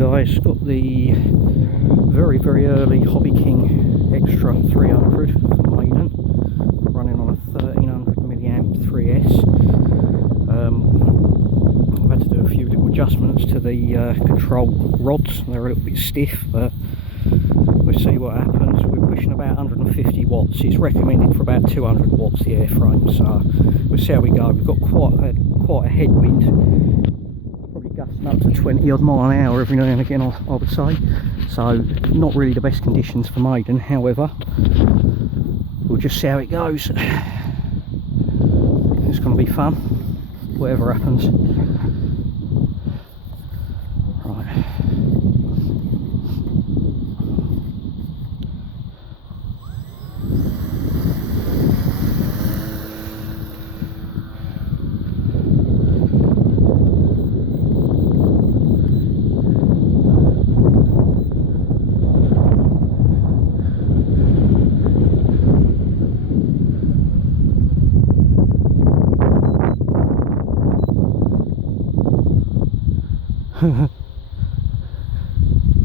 guys, got the very early Hobby King Extra 300 for maiden, running on a 1300 milliamp 3S. I've had to do a few little adjustments to the control rods. They're a little bit stiff, but we'll see what happens. We're pushing about 150 watts. It's recommended for about 200 watts the airframe, so we'll see how we go. We've got quite a headwind, probably gusting up to 20 odd mile an hour every now and again, I would say. So not really the best conditions for maiden. However, we'll just see how it goes. It's going to be fun, whatever happens. Right.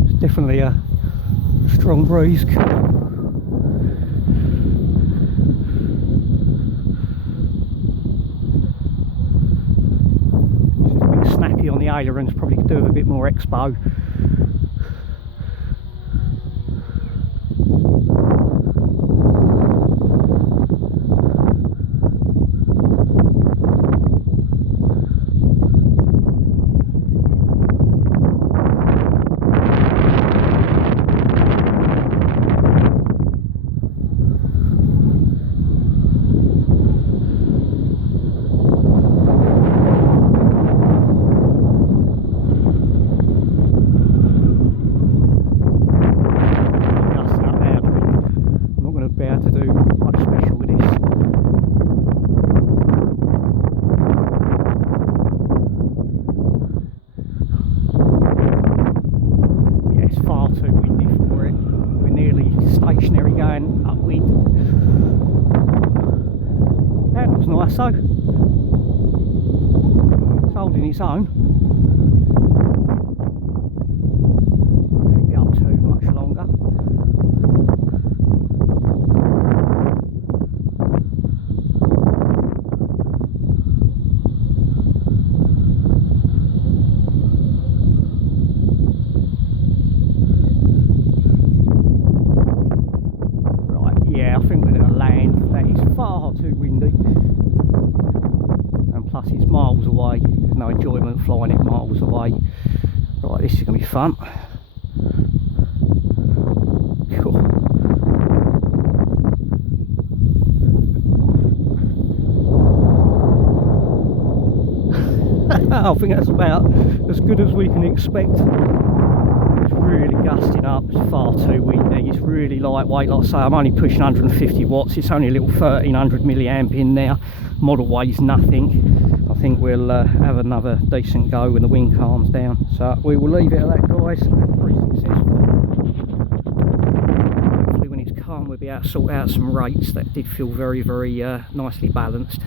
It's definitely a strong breeze. It's just a bit snappy on the ailerons, probably could do with a bit more expo. Stationary going upwind. That looks nice though. It's holding its own. Can't get up too much longer. Far too windy, and plus it's miles away. There's no enjoyment flying it miles away. Right, this is going to be fun. Cool. I think that's about as good as we can expect. It's really gusting up, it's far too windy, it's really lightweight. Like I say, I'm only pushing 150 watts, it's only a little 1300 milliamp in there. Model weighs nothing. I think we'll have another decent go when the wind calms down. So we will leave it at that, guys. Pretty successful. Hopefully when it's calm we'll be able to sort out some rates. That did feel very nicely balanced.